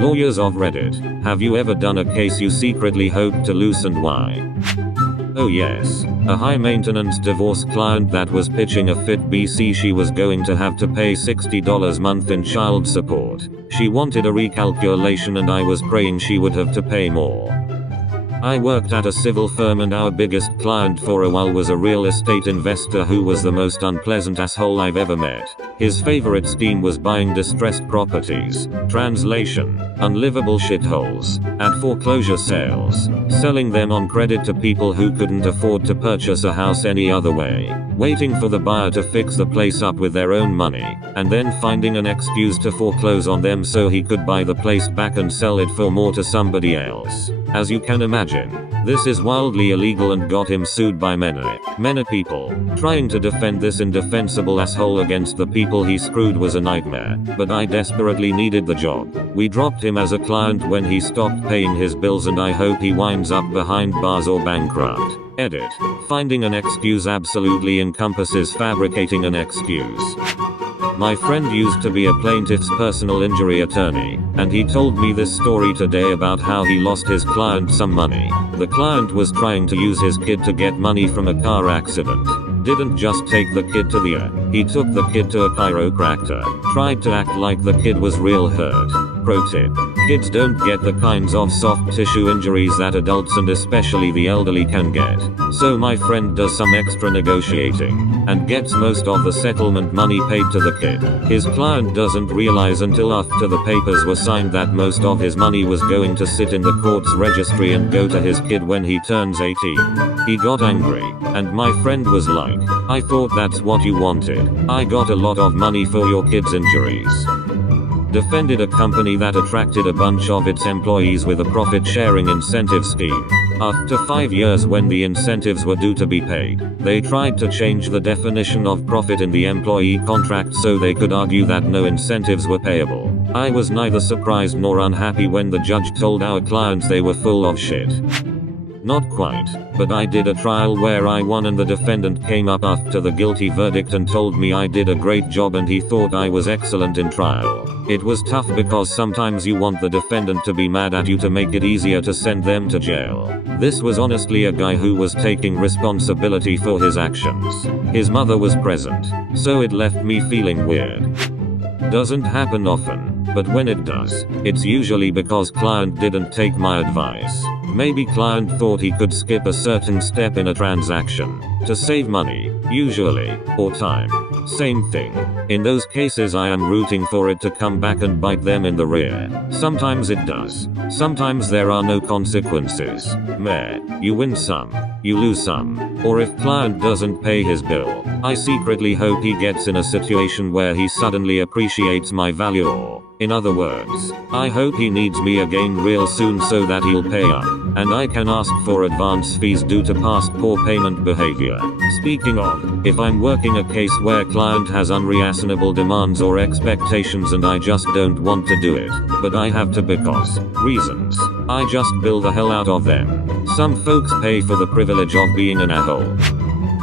Lawyers of Reddit, have you ever done a case you secretly hoped to lose and why? Oh yes, a high-maintenance divorce client that was pitching a fit BC she was going to have to pay $60 a month in child support. She wanted a recalculation and I was praying she would have to pay more. I worked at a civil firm and our biggest client for a while was a real estate investor who was the most unpleasant asshole I've ever met. His favorite scheme was buying distressed properties, translation, unlivable shitholes, at foreclosure sales, selling them on credit to people who couldn't afford to purchase a house any other way, waiting for the buyer to fix the place up with their own money, and then finding an excuse to foreclose on them so he could buy the place back and sell it for more to somebody else. As you can imagine, this is wildly illegal and got him sued by many people. Trying to defend this indefensible asshole against the people he screwed was a nightmare, but I desperately needed the job. We dropped him as a client when he stopped paying his bills and I hope he winds up behind bars or bankrupt. Edit. Finding an excuse absolutely encompasses fabricating an excuse. My friend used to be a plaintiff's personal injury attorney, and he told me this story today about how he lost his client some money. The client was trying to use his kid to get money from a car accident. Didn't just take the kid to the ER, he took the kid to a chiropractor. Tried to act like the kid was real hurt. Pro tip. Kids don't get the kinds of soft tissue injuries that adults and especially the elderly can get. So my friend does some extra negotiating, and gets most of the settlement money paid to the kid. His client doesn't realize until after the papers were signed that most of his money was going to sit in the court's registry and go to his kid when he turns 18. He got angry, and my friend was like, I thought that's what you wanted. I got a lot of money for your kid's injuries. Defended a company that attracted a bunch of its employees with a profit-sharing incentive scheme. After 5 years when the incentives were due to be paid, they tried to change the definition of profit in the employee contract so they could argue that no incentives were payable. I was neither surprised nor unhappy when the judge told our clients they were full of shit. Not quite, but I did a trial where I won and the defendant came up after the guilty verdict and told me I did a great job and he thought I was excellent in trial. It was tough because sometimes you want the defendant to be mad at you to make it easier to send them to jail. This was honestly a guy who was taking responsibility for his actions. His mother was present, so it left me feeling weird. Doesn't happen often, but when it does, it's usually because client didn't take my advice. Maybe client thought he could skip a certain step in a transaction to save money, usually, or time. Same thing. In those cases I am rooting for it to come back and bite them in the rear. Sometimes it does. Sometimes there are no consequences. Meh. You win some, you lose some. Or if client doesn't pay his bill, I secretly hope he gets in a situation where he suddenly appreciates my value or, in other words, I hope he needs me again real soon so that he'll pay up, and I can ask for advance fees due to past poor payment behavior. Speaking of, if I'm working a case where client has unreasonable demands or expectations and I just don't want to do it, but I have to because reasons, I just bill the hell out of them. Some folks pay for the privilege of being an a-hole.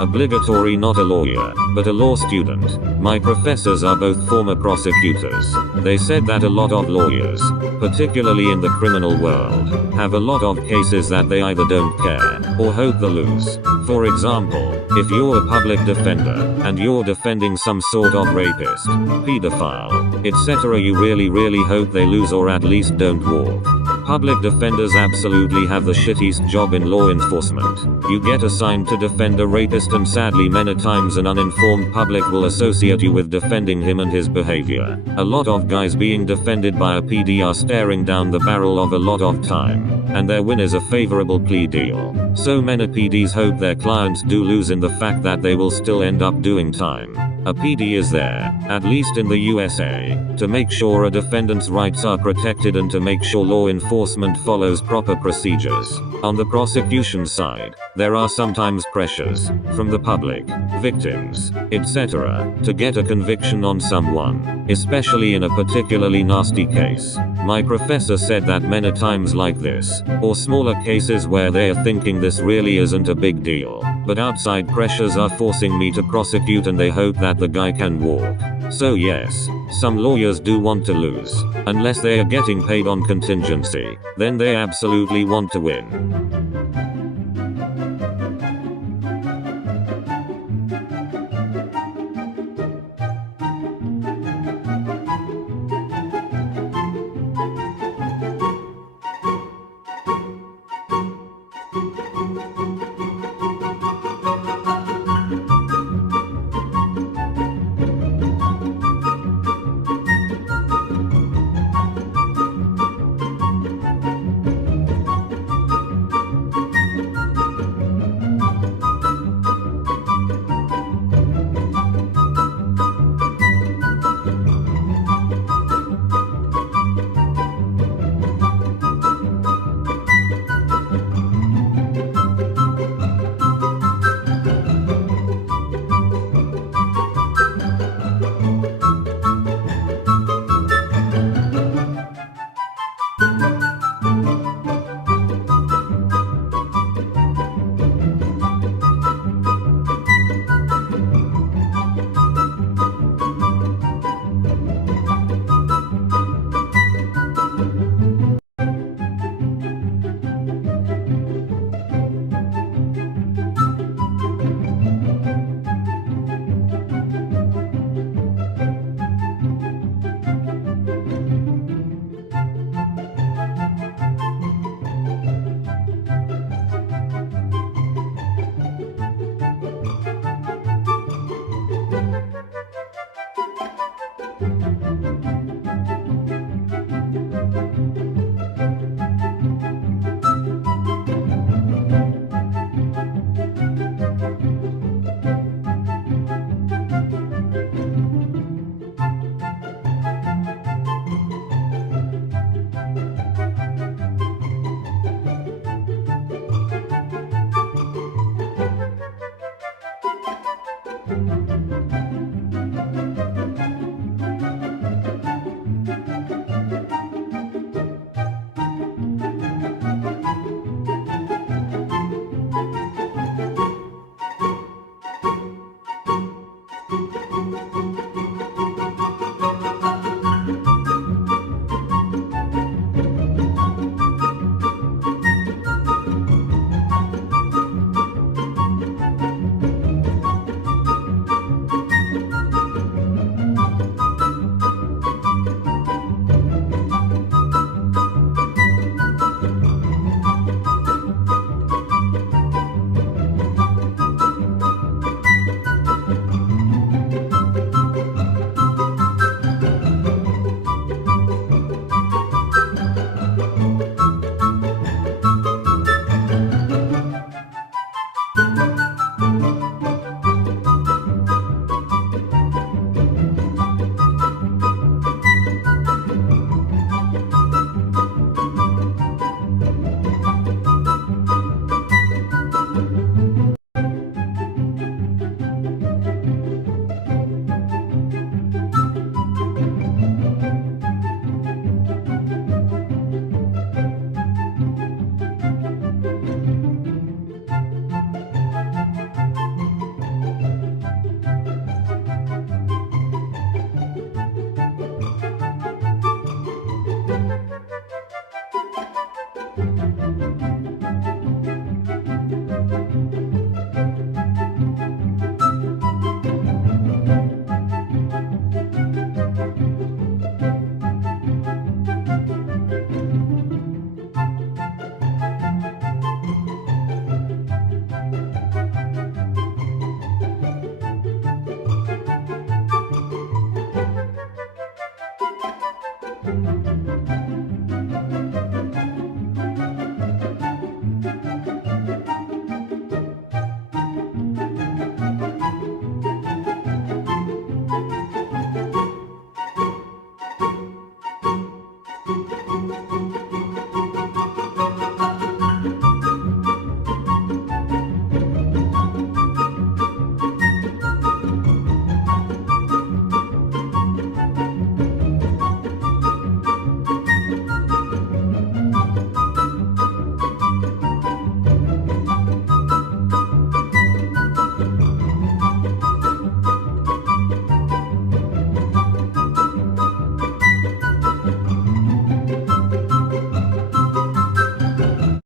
Obligatory, not a lawyer, but a law student. My professors are both former prosecutors. They said that a lot of lawyers, particularly in the criminal world, have a lot of cases that they either don't care, or hope they lose. For example, if you're a public defender, and you're defending some sort of rapist, pedophile, etc., you really hope they lose or at least don't walk. Public defenders absolutely have the shittiest job in law enforcement. You get assigned to defend a rapist and sadly many times an uninformed public will associate you with defending him and his behavior. A lot of guys being defended by a PD are staring down the barrel of a lot of time, and their win is a favorable plea deal. So many PDs hope their clients do lose in the fact that they will still end up doing time. A PD is there, at least in the USA, to make sure a defendant's rights are protected and to make sure law enforcement follows proper procedures. On the prosecution side, there are sometimes pressures from the public, victims, etc., to get a conviction on someone, especially in a particularly nasty case. My professor said that many times like this, or smaller cases where they are thinking this really isn't a big deal, but outside pressures are forcing me to prosecute and they hope that the guy can walk. So yes, some lawyers do want to lose. Unless they are getting paid on contingency, then they absolutely want to win.